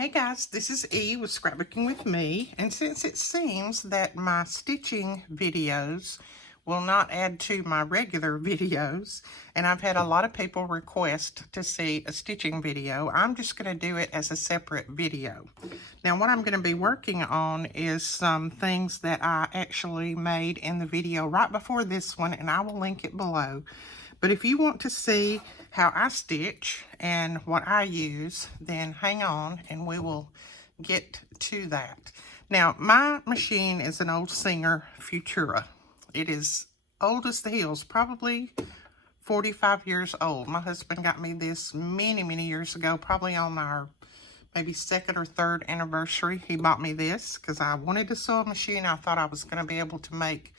Hey guys, this is E with Scrapbooking with Me, and since it seems that my stitching videos will not add to my regular videos, and I've had a lot of people request to see a stitching video, I'm just going to do it as a separate video. Now what I'm going to be working on is some things that I actually made in the video right before this one, and I will link it below. But if you want to see how I stitch and what I use, then hang on and we will get to that. Now, my machine is an old Singer Futura. It is old as the hills, probably 45 years old. My husband got me this many, many years ago, probably on our maybe second or third anniversary. He bought me this because I wanted a sewing machine. I thought I was going to be able to make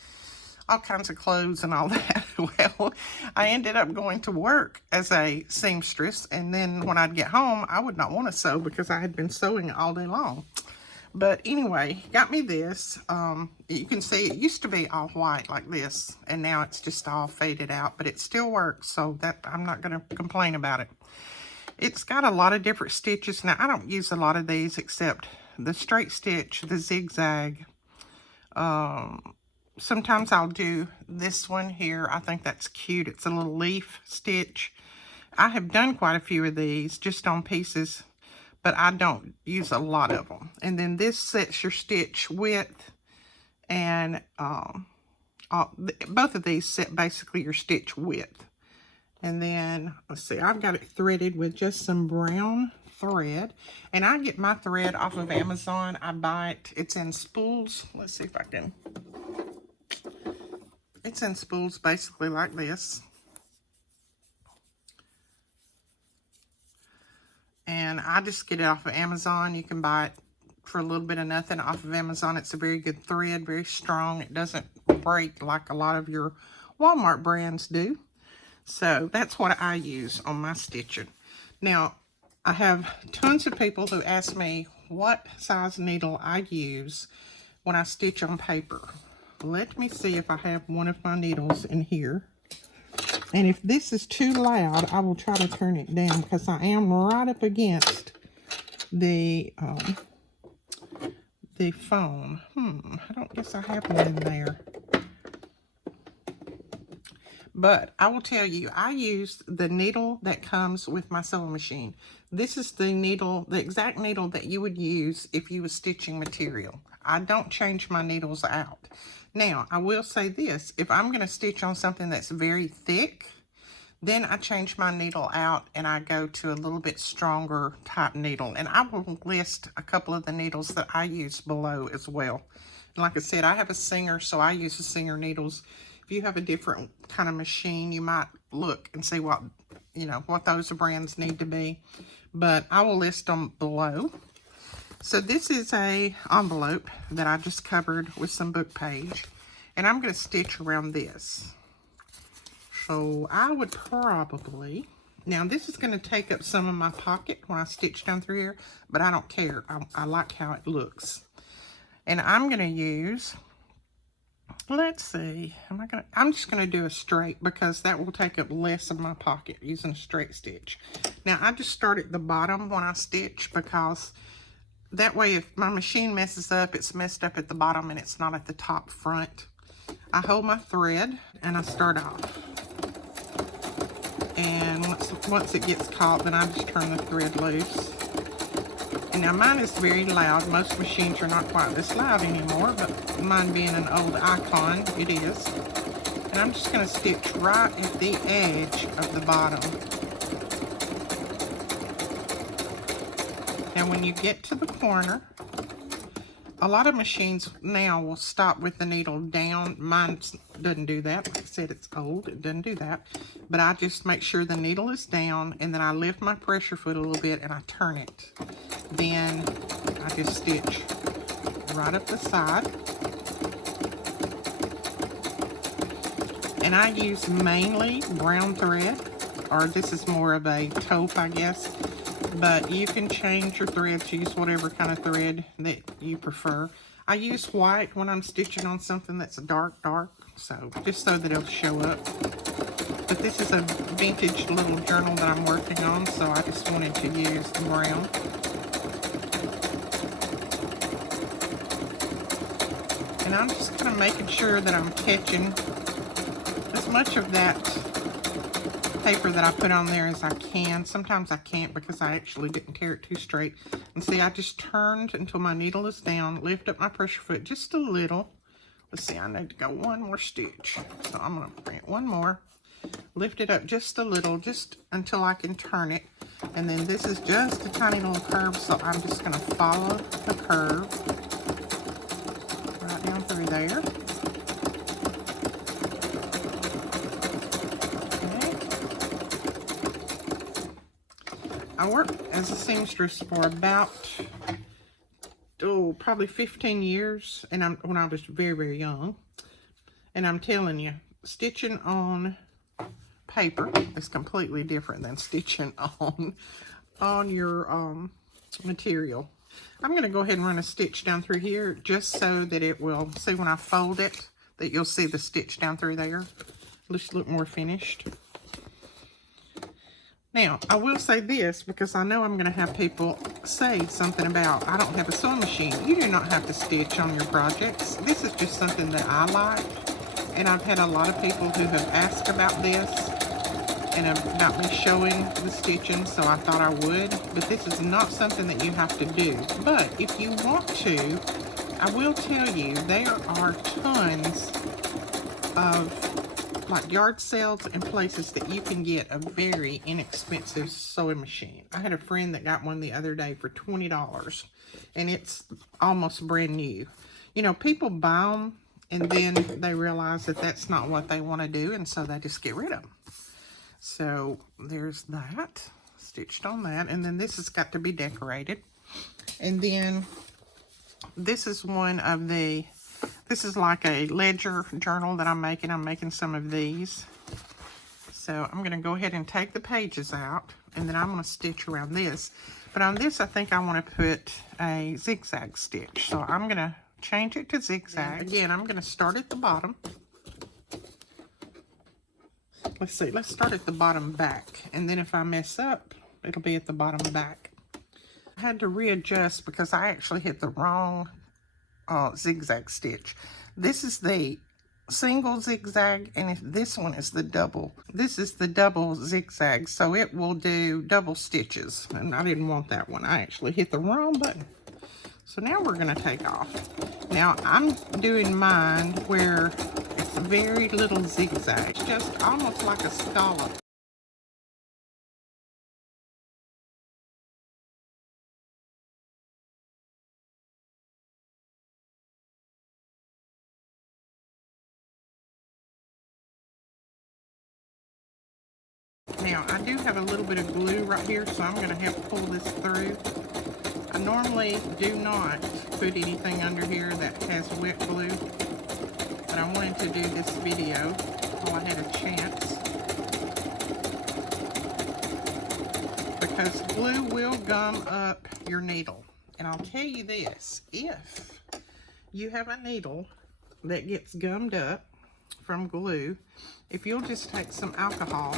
all kinds of clothes and all that. Well, I ended up going to work as a seamstress, and then when I'd get home, I would not want to sew because I had been sewing all day long. But anyway, got me this. You can see it used to be all white like this, and now it's just all faded out, but it still works, so that I'm not going to complain about it. It's got a lot of different stitches. Now, I don't use a lot of these except the straight stitch, the zigzag. Sometimes I'll do this one here. I think that's cute. It's a little leaf stitch. I have done quite a few of these just on pieces, but I don't use a lot of them. And then this sets your stitch width, and both of these set basically your stitch width. And then, let's see, I've got it threaded with just some brown thread, and I get my thread off of Amazon. I buy it. It's in spools. Let's see if I can. It's in spools basically like this. And I just get it off of Amazon. You can buy it for a little bit of nothing off of Amazon. It's a very good thread, very strong. It doesn't break like a lot of your Walmart brands do. So that's what I use on my stitching. Now, I have tons of people who ask me what size needle I use when I stitch on paper. Let me see if I have one of my needles in here. And if this is too loud, I will try to turn it down because I am right up against the phone. I don't guess I have one in there. But I will tell you, I use the needle that comes with my sewing machine. This is the needle, the exact needle that you would use if you were stitching material. I don't change my needles out. Now, I will say this, if I'm going to stitch on something that's very thick, then I change my needle out and I go to a little bit stronger type needle. And I will list a couple of the needles that I use below as well. And like I said, I have a Singer, so I use the Singer needles. If you have a different kind of machine, you might look and see what, what those brands need to be. But I will list them below. So this is a envelope that I just covered with some book page, and I'm going to stitch around this. So I would probably, now this is going to take up some of my pocket when I stitch down through here, but I don't care. I like how it looks. And I'm going to use, let's see, I'm just going to do a straight because that will take up less of my pocket using a straight stitch. Now I just start at the bottom when I stitch because that way, if my machine messes up, it's messed up at the bottom and it's not at the top front. I hold my thread and I start off. And once it gets caught, then I just turn the thread loose. And now mine is very loud. Most machines are not quite this loud anymore, but mine being an old Icon, it is. And I'm just going to stitch right at the edge of the bottom. Now when you get to the corner, a lot of machines now will stop with the needle down. Mine doesn't do that. Like I said, it's old. It doesn't do that. But I just make sure the needle is down, and then I lift my pressure foot a little bit and I turn it. Then I just stitch right up the side. And I use mainly brown thread, or this is more of a taupe, I guess. But you can change your threads, use whatever kind of thread that you prefer. I use white when I'm stitching on something that's dark, so just so that it'll show up. But this is a vintage little journal that I'm working on, so I just wanted to use the brown. And I'm just kind of making sure that I'm catching as much of that paper that I put on there as I can. Sometimes I can't because I actually didn't tear it too straight. And see, I just turned until my needle is down, lift up my pressure foot just a little. Let's see, I need to go one more stitch. So I'm going to print one more, lift it up just a little, just until I can turn it. And then this is just a tiny little curve, so I'm just going to follow the curve right down through there. Okay. I worked as a seamstress for about, probably 15 years, and when I was very, very young. And I'm telling you, stitching on paper is completely different than stitching on your material. I'm going to go ahead and run a stitch down through here just so that it will, see when I fold it, that you'll see the stitch down through there. Just look more finished. Now, I will say this because I know I'm going to have people say something about, I don't have a sewing machine. You do not have to stitch on your projects. This is just something that I like. And I've had a lot of people who have asked about this and about me showing the stitching, so I thought I would. But this is not something that you have to do. But if you want to, I will tell you, there are tons of like yard sales and places that you can get a very inexpensive sewing machine. I had a friend that got one the other day for $20, and it's almost brand new. You know, people buy them and then they realize that that's not what they want to do, and so they just get rid of them. So there's that, stitched on that, and then this has got to be decorated. And then this is one of the, this is like a ledger journal that I'm making. I'm making some of these. So I'm going to go ahead and take the pages out, and then I'm going to stitch around this. But on this, I think I want to put a zigzag stitch. So I'm going to change it to zigzag. Again, I'm going to start at the bottom. Let's see, let's start at the bottom back. And then if I mess up, it'll be at the bottom back. I had to readjust because I actually hit the wrong zigzag stitch. This is the single zigzag, and if this one is the double. This is the double zigzag, so it will do double stitches, and I didn't want that one. I actually hit the wrong button. So now we're going to take off. Now I'm doing mine where it's very little zigzag. It's just almost like a scallop. Now, I do have a little bit of glue right here, so I'm going to have to pull this through. I normally do not put anything under here that has wet glue, but I wanted to do this video while I had a chance, because glue will gum up your needle. And I'll tell you this, if you have a needle that gets gummed up from glue, if you'll just take some alcohol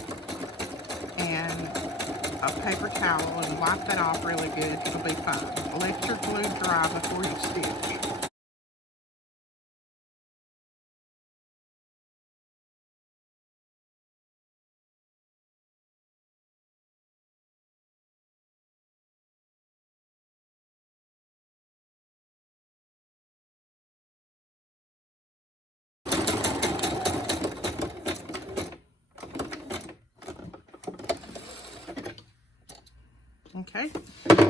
and a paper towel and wipe that off really good, it'll be fine. Let your glue dry before you stitch. Okay,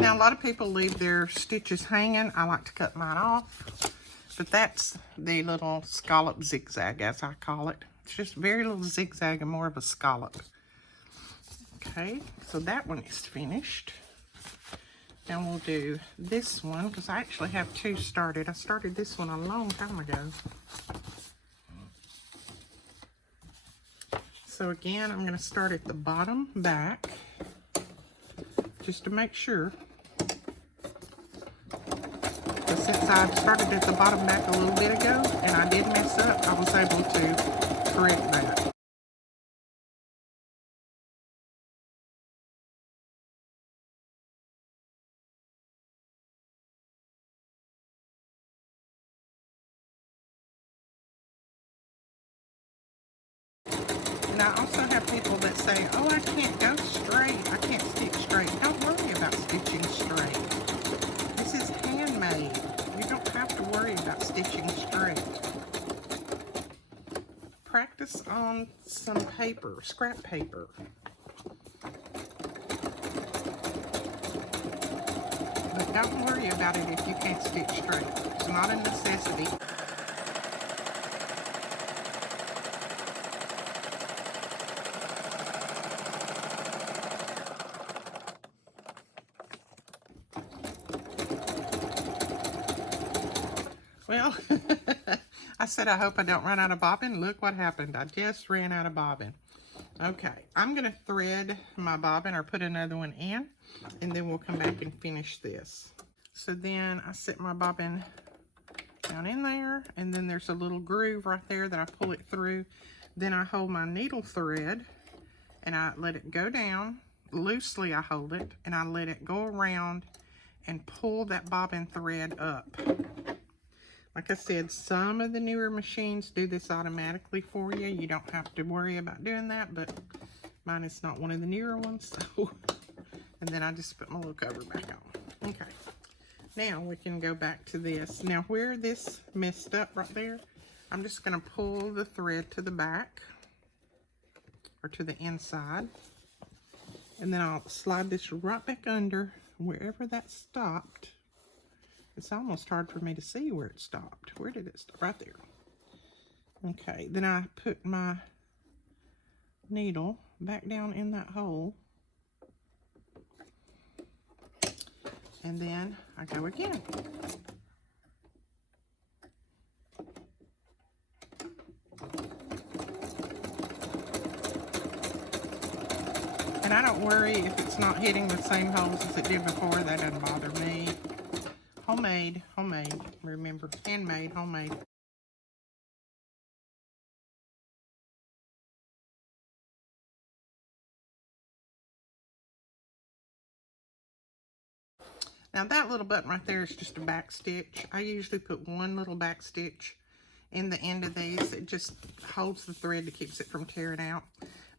now a lot of people leave their stitches hanging. I like to cut mine off, but that's the little scallop zigzag, as I call it. It's just very little zigzag and more of a scallop. Okay, so that one is finished. And we'll do this one, because I actually have two started. I started this one a long time ago. So again, I'm going to start at the bottom back, just to make sure. But since I started at the bottom back a little bit ago, and I did mess up, I was able to correct that. I also have people that say, oh, I can't go straight. I can't stitch straight. Don't worry about stitching straight. This is handmade. You don't have to worry about stitching straight. Practice on some paper, scrap paper. But don't worry about it if you can't stitch straight. It's not a necessity. Well, I said I hope I don't run out of bobbin. Look what happened. I just ran out of bobbin. Okay, I'm going to thread my bobbin or put another one in, and then we'll come back and finish this. So then I set my bobbin down in there, and then there's a little groove right there that I pull it through. Then I hold my needle thread, and I let it go down. Loosely I hold it, and I let it go around and pull that bobbin thread up. Like I said, some of the newer machines do this automatically for you. You don't have to worry about doing that, but mine is not one of the newer ones. So, and then I just put my little cover back on. Okay, now we can go back to this. Now where this messed up right there, I'm just going to pull the thread to the back or to the inside, and then I'll slide this right back under wherever that stopped. It's almost hard for me to see where it stopped. Where did it stop? Right there. Okay, then I put my needle back down in that hole. And then I go again. And I don't worry if it's not hitting the same holes as it did before. That doesn't bother me. Homemade, homemade. Remember, handmade, homemade. Now that little button right there is just a back stitch. I usually put one little back stitch in the end of these. It just holds the thread that keeps it from tearing out.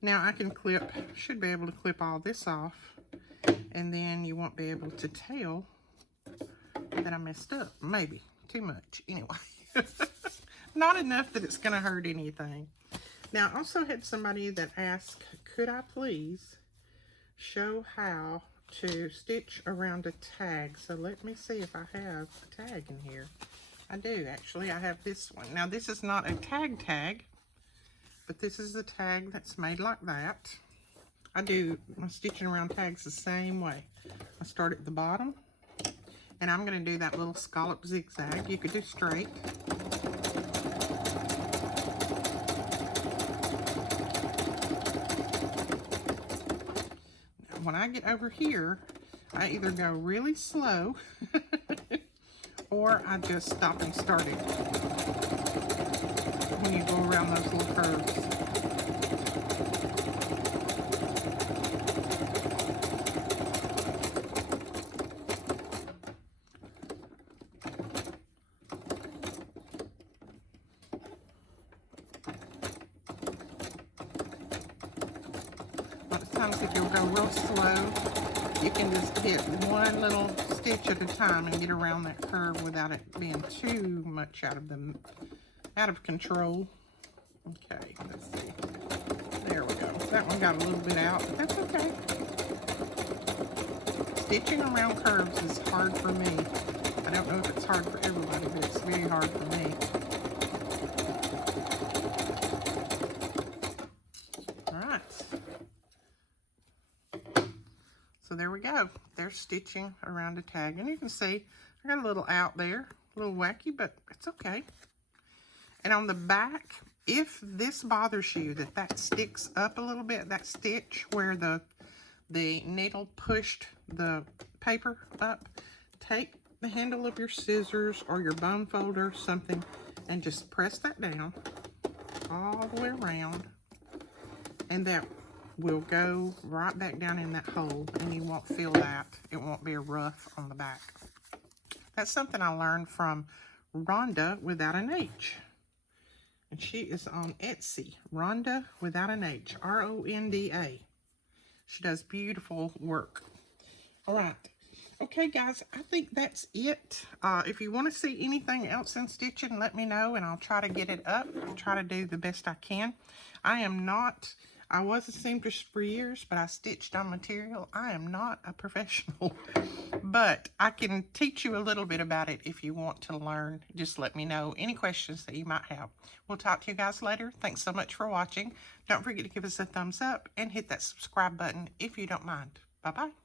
Now I can clip, should be able to clip all this off, and then you won't be able to tell that I messed up. Maybe too much. Anyway, not enough that it's going to hurt anything. Now I also had somebody that asked, could I please show how to stitch around a tag? So let me see if I have a tag in here. I do actually. I have this one. Now this is not a tag, but this is the tag that's made like that. I do my stitching around tags the same way. I start at the bottom, and I'm going to do that little scallop zigzag. You could do straight. Now, when I get over here, I either go really slow or I just stop and start it when you go around those little curves. Sometimes if you'll go real slow, you can just hit one little stitch at a time and get around that curve without it being too much out of control. Okay, let's see. There we go. That one got a little bit out, but that's okay. Stitching around curves is hard for me. I don't know if it's hard for everybody, but it's very hard for me. So there we go. There's stitching around a tag. And you can see I got a little out there, a little wacky, but it's okay. And on the back, if this bothers you, that sticks up a little bit, that stitch where the needle pushed the paper up, take the handle of your scissors or your bone folder or something and just press that down all the way around, and that will go right back down in that hole, and you won't feel that. It won't be a rough on the back. That's something I learned from Rhonda without an H. And she is on Etsy, Rhonda without an H, R-O-N-D-A. She does beautiful work. All right. Okay, guys, I think that's it. If you want to see anything else in stitching, let me know, and I'll try to get it up. I'll try to do the best I can. I was a seamstress for years, but I stitched on material. I am not a professional, but I can teach you a little bit about it if you want to learn. Just let me know any questions that you might have. We'll talk to you guys later. Thanks so much for watching. Don't forget to give us a thumbs up and hit that subscribe button if you don't mind. Bye-bye.